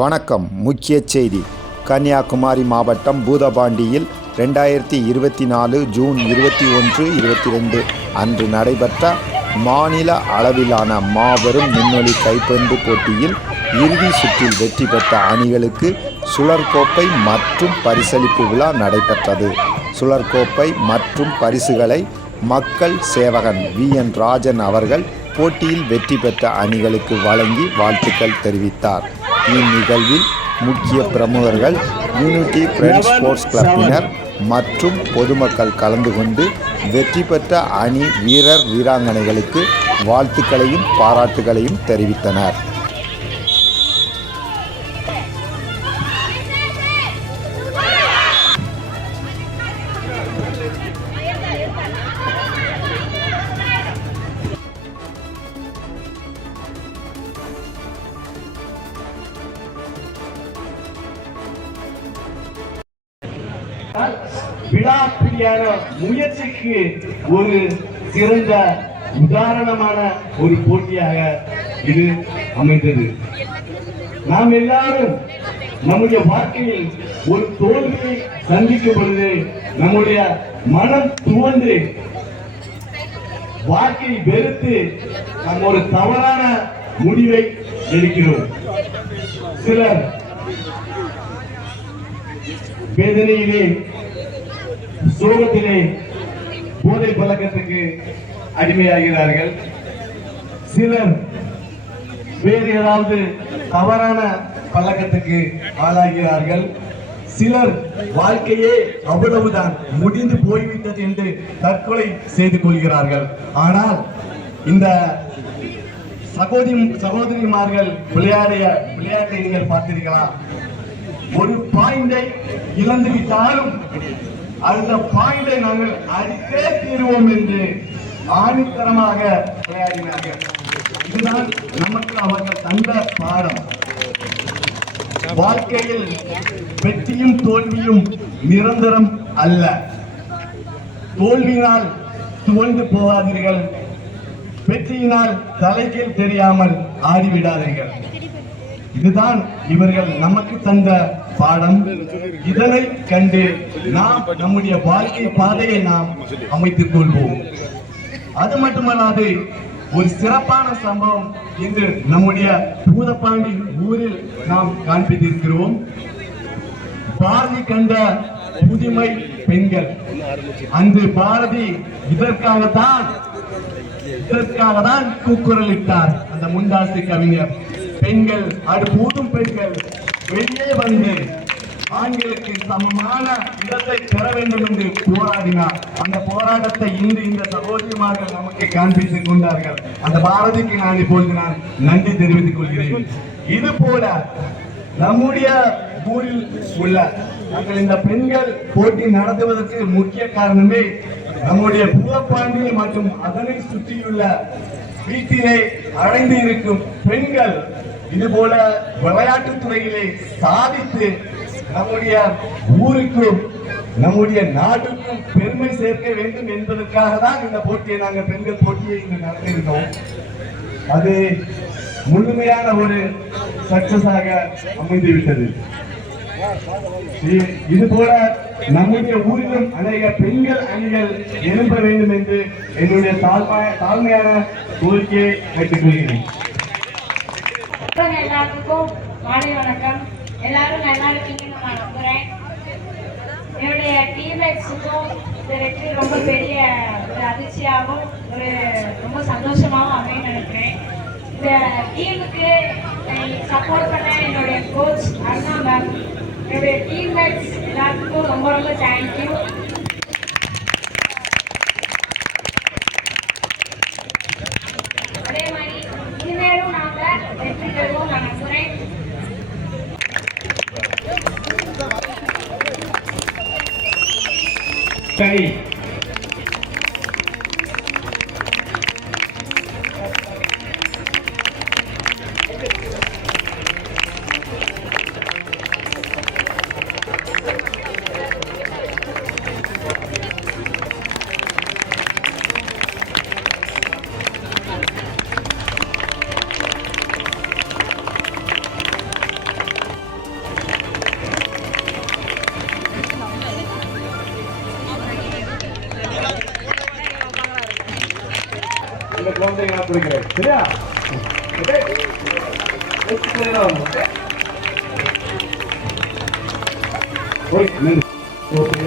வணக்கம். முக்கிய செய்தி. கன்னியாகுமரி மாவட்டம் பூதபாண்டியில் 2024 ஜூன் 21, 22 அன்று நடைபெற்ற மாநில அளவிலான மாபெரும் விண்ணொலி கைப்பந்து போட்டியில் இறுதி சுற்றில் வெற்றி பெற்ற அணிகளுக்கு சுழற்கோப்பை மற்றும் பரிசளிப்பு விழா நடைபெற்றது. சுழற்கோப்பை மற்றும் பரிசுகளை மக்கள் சேவகன் VN ராஜன் அவர்கள் போட்டியில் வெற்றி பெற்ற அணிகளுக்கு வழங்கி வாழ்த்துக்கள் தெரிவித்தார். இந்நிகழ்வில் முக்கிய பிரமுகர்கள், யூனிட்டி ஃப்ரெண்ட்ஸ் ஸ்போர்ட்ஸ் கிளப்பினர் மற்றும் பொதுமக்கள் கலந்து கொண்டு வெற்றி பெற்ற அணி வீரர் வீராங்கனைகளுக்கு வாழ்த்துக்களையும் பாராட்டுகளையும் தெரிவித்தனர். விழாப்பிரியான முயற்சிக்கு ஒரு சிறந்த உதாரணமான ஒரு போட்டியாக இது அமைந்தது. நாம் எல்லாரும் நம்முடைய வாழ்க்கையில் ஒரு தோல்வியை சந்திக்கும் பொழுது நம்முடைய மனம் துவந்து வாழ்க்கை வெறுத்து நாம் ஒரு தவறான முடிவை எடுக்கிறோம். சிலர் வேதனையிலே, சோகத்திலே, போதை பழக்கத்துக்கு அடிமையாகிறார்கள். சிலர் வேறு ஏதாவது தவறான பழக்கத்துக்கு ஆளாகிறார்கள். சிலர் வாழ்க்கையே அவ்வளவுதான், முடிந்து போய்விட்டது என்று தற்கொலை செய்து கொள்கிறார்கள். ஆனால் இந்த சகோதரிமார்கள் விளையாட்டை நீங்கள் பார்த்தீர்களா? ஒரு பாயிண்டை இழந்து விட்டாலும் அந்த பாயிண்டை நாங்கள் அடித்தே தீருவோம் என்று ஆணித்தரமாக விளையாடினார்கள். இதுதான் நமக்கு அவர்கள் தந்த பாடம். வாழ்க்கையில் வெற்றியும் தோல்வியும் நிரந்தரம் அல்ல. தோல்வியினால் துவண்டு போகாதீர்கள், வெற்றியினால் தலைகீழ் தெரியாமல் ஆடிவிடாதீர்கள். இதுதான் இவர்கள் நமக்கு தந்த பாடம். இதனை கண்டு நாம் நம்முடைய வாழ்க்கை பாதையை நாம் அமைத்துக் கொள்வோம். அது மட்டுமல்லாது ஒரு சிறப்பான சம்பவம் இன்று நம்முடைய பூதப்பாண்டி ஊரில் நாம் காண்பித்திருக்கிறோம். பாரதி கண்ட புதுமை பெண்கள். அன்று பாரதி இதற்காகத்தான் கூக்குரலிட்டார். அந்த முண்டாசு கவிஞர், பெண்கள் அடுப்பூதும் பெண்கள் வெளியே வந்து ஆண்களுக்கு சமமான இடத்தை பெற வேண்டும் என்று போராடினார். அந்த போராட்டத்தை இன்று இந்த சகோதரிமார்கள் நமக்கு காண்பித்துக் கொண்டார்கள். அந்த பாரதிக்கு நான் இப்பொழுது நன்றி தெரிவித்துக் கொள்கிறேன். இது போல நம்முடைய ஊரில் உள்ள நாங்கள் இந்த பெண்கள் போட்டி நடத்துவதற்கு முக்கிய காரணமே நம்முடைய பூதப்பாண்டியில் மற்றும் அதனை சுற்றியுள்ள வீட்டிலே அடைந்து இருக்கும் பெண்கள் இது போல விளையாட்டுத் துறையிலே சாதித்து நம்முடைய ஊருக்கும் நம்முடைய நாட்டுக்கும் பெருமை சேர்க்க வேண்டும் என்பதற்காக தான் இந்த போட்டியை நாங்கள் பெண்கள் போட்டியை இங்கு நடத்தியிருந்தோம். அது முழுமையான ஒரு சக்சஸாக அமைந்துவிட்டது. இது போல நம்முடைய ஊரிலும் அநேக பெண்கள் அணிகள் எழும்ப வேண்டும் என்று என்னுடைய தாழ்மையான கோரிக்கையை வைத்துக் கொள்கிறேன். எல்லாருக்கும் மாலை வணக்கம். எல்லாரும் நல்லா இருக்கீங்கன்னு நான் நம்புறேன். என்னுடைய டீம்மேட்ஸுக்கும் இந்த வெற்றி ரொம்ப பெரிய ஒரு அதிர்ச்சியாகவும் ஒரு ரொம்ப சந்தோஷமாகவும் அமையும் நினைக்கிறேன். இந்த டீமுக்கு சப்போர்ட் பண்ண என்னுடைய கோச் அருணா மேம், என்னுடைய டீம்மேட்ஸ் எல்லாருக்கும் ரொம்ப ரொம்ப தேங்க்யூ. அதே மாதிரி இனிமேலும் நாங்கள் வெற்றி பெறுவோம் நான் நம்புறேன். சரி, சரியா? ஓகே, நெக்ஸ்ட் பிளேயர் வாங்க. ஓகே ஓகே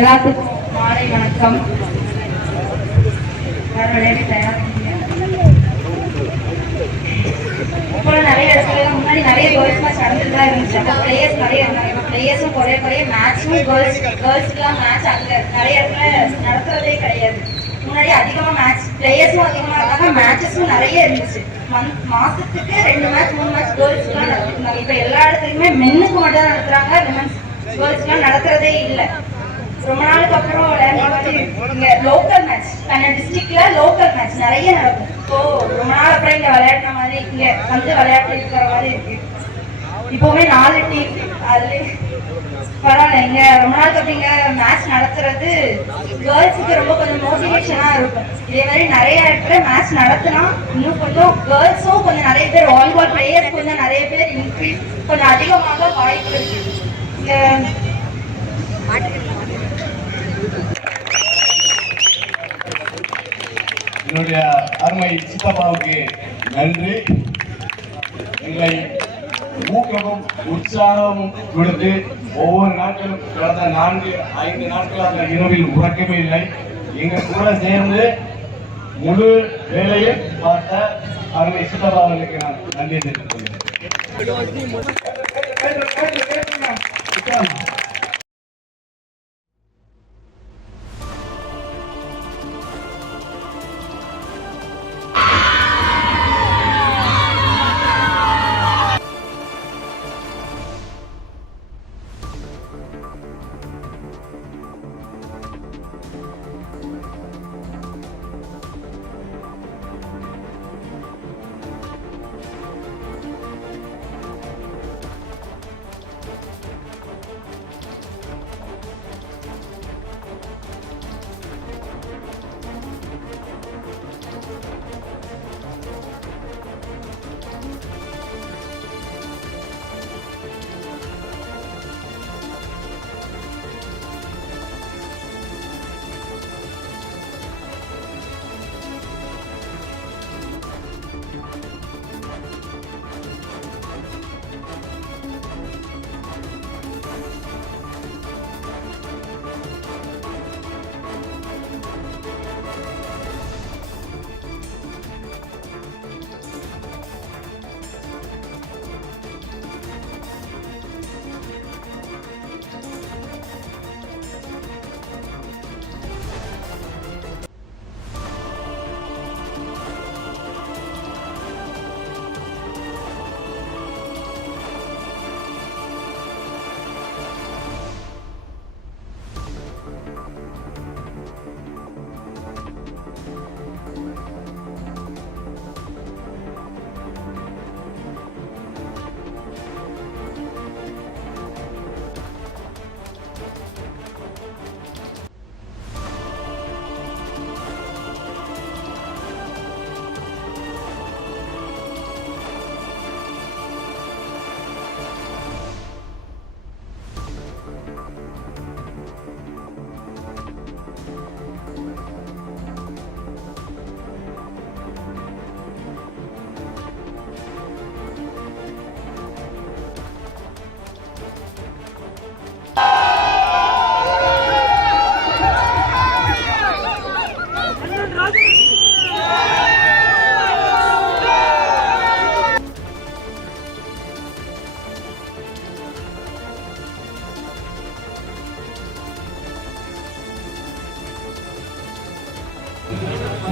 எல்லாத்துக்கும் மாலை வணக்கம். இப்போ நிறைய இடத்துல முன்னாடி நிறைய கேர்ள்ஸ் மேட்ச் நடந்துட்டு தான் இருந்துச்சு. அப்போ பிளேயர்ஸ் நிறைய இருந்தாங்க. இப்போ பிளேயர்ஸும் குறைய மேட்சும் கேர்ள்ஸ்க்குலாம் மேட்ச் அங்கே நிறைய இடத்துல நடத்துறதே கிடையாது. முன்னாடி அதிகமாக மேட்ச் பிளேயர்ஸும் அதிகமாக இருந்தாங்க, மேட்சஸும் நிறைய இருந்துச்சு. மாசத்துக்கு 2 மேட்ச் 3 மேட்ச் கேர்ள்ஸ்க்குலாம் நடத்திருந்தாங்க. இப்போ எல்லா இடத்துலையுமே மென்னுக்கு மட்டும் தான் நடத்துறாங்க, விமன்ஸ் கேர்ள்ஸ்க்குலாம் நடத்துறதே இல்லை. ரொம்ப நாளுக்கு அப்புறம் இங்க லோக்கல் மேட்ச் கன்னியா டிஸ்ட்ரிக்ட்ல லோக்கல் மேட்ச் நிறைய நடக்கும். இப்போ ரொம்ப நாள் அப்புறம் இங்க விளையாடுற மாதிரி இங்க வந்து விளையாட்டு இருக்கிற மாதிரி இருக்கு. இப்போவுமே 4 டீம் அதுல பரவாயில்ல. இங்க ரொம்ப நாளுக்கு அப்புறம் இங்க மேட்ச் நடத்துறது கேர்ள்ஸுக்கு ரொம்ப கொஞ்சம் மோட்டிவேஷனா இருக்கும். இதே மாதிரி நிறைய இடத்துல மேட்ச் நடத்தினா இன்னும் கொஞ்சம் கேர்ள்ஸும் கொஞ்சம் நிறைய பேர் வாலிபால் பிளேயர்ஸ் கொஞ்சம் நிறைய பேர் இன்க்ரீஸ் கொஞ்சம் அதிகமாக வாய்ப்பு இருக்கு. இங்க என்னுடைய அருமை சித்தப்பாவுக்கு நன்றி. எங்களை ஊக்கமும் உற்சாகமும் கொடுத்து ஒவ்வொரு நாட்களும் கடந்த 4-5 நாட்களாக இரவில் உறக்கமே இல்லை. எங்க கூட சேர்ந்து முழு வேலையும் பார்த்த அருமை சித்தப்பா அவர்களுக்கு நான் நன்றி தெரிவித்துக் கொள்கிறேன்.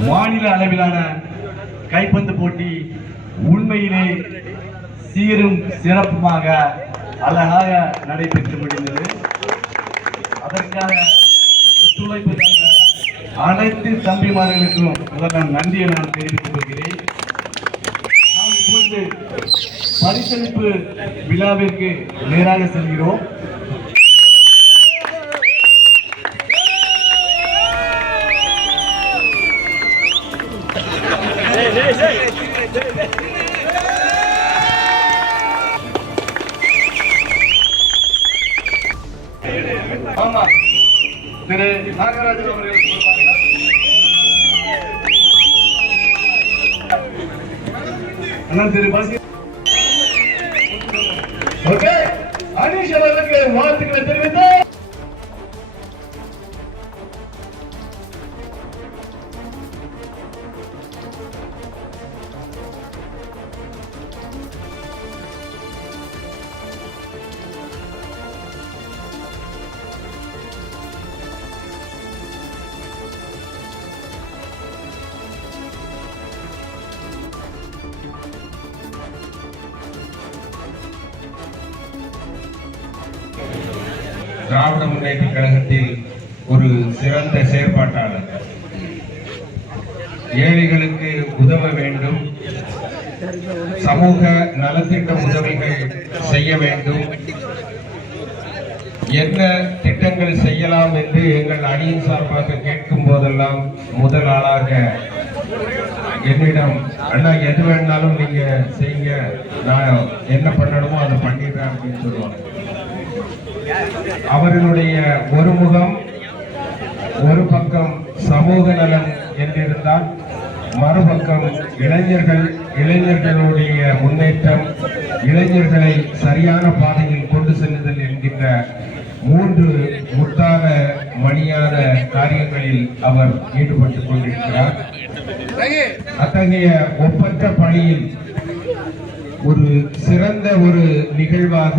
மாநில அளவிலான கைப்பந்து போட்டி உண்மையிலே சீரும் சிறப்புமாக அழகாக நடைபெற்று முடிந்தது. அதற்காக ஒத்துழைப்பு தந்த அனைத்து தம்பிமார்களுக்கும் முதல்ல நன்றியை நான் தெரிவித்துக் கொள்கிறேன். இருந்து பரிசளிப்பு விழாவிற்கு நேராக செல்கிறோம். ஆமா, திரு நாகராஜன் அவர்கள் அண்ணா திரு பசி. ஓகே, அனீஷ் அவர்களுக்கு வாழ்த்துக்களை தெரிவித்து திராவிட முன்னேற்ற கழகத்தில் ஒரு சிறந்த செயற்பாட்டாளர். ஏழைகளுக்கு உதவ வேண்டும், சமூக நலத்திட்ட உதவிகள் செய்ய வேண்டும், என்ன திட்டங்கள் செய்யலாம் என்று எங்கள் அணியின் சார்பாக கேட்கும் போதெல்லாம் முதல் ஆளாக என்னிடம், அண்ணா எது வேணாலும் நீங்க செய்யுங்க, நான் என்ன பண்ணணுமோ அதை பண்ணிடுறேன் அப்படின்னு சொல்லுவாங்க. அவர்களுடைய ஒரு முகம், ஒரு பக்கம் சமூக நலன் என்றிருந்தால், மறுபக்கம் இளைஞர்களுடைய முன்னேற்றம், இளைஞர்களை சரியான பாதையில் கொண்டு செல்லுதல் என்கின்ற 3 முத்தான மணியான காரியங்களில் அவர் ஈடுபட்டுக் கொண்டிருக்கிறார். அத்தகைய ஒப்பற்ற பணியில் ஒரு சிறந்த ஒரு நிகழ்வாக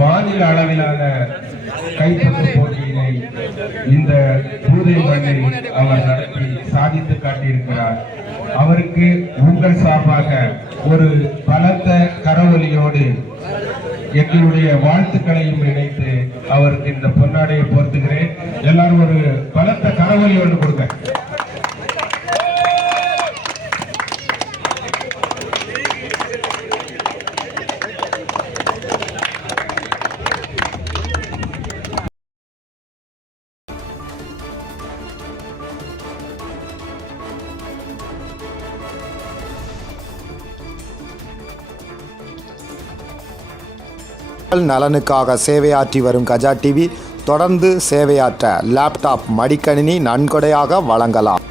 மாநில அளவிலான கைப்பற்று போட்டியினை இந்த பூதை மண்ணில் அவர் நடத்தி சாதித்து காட்டியிருக்கிறார். அவருக்கு உங்கள் சார்பாக ஒரு பலத்த கரவொலியோடு எங்களுடைய வாழ்த்துக்களையும் இணைத்து அவருக்கு இந்த பொன்னாடையை போர்த்துகிறேன். எல்லாரும் ஒரு பலத்த கரவொலியோடு கொடுங்க. நலனுக்காக சேவையாற்றி வரும் கஜா டிவி தொடர்ந்து சேவையாற்ற லேப்டாப் மடிக்கணினி நன்கொடையாக வழங்கலாம்.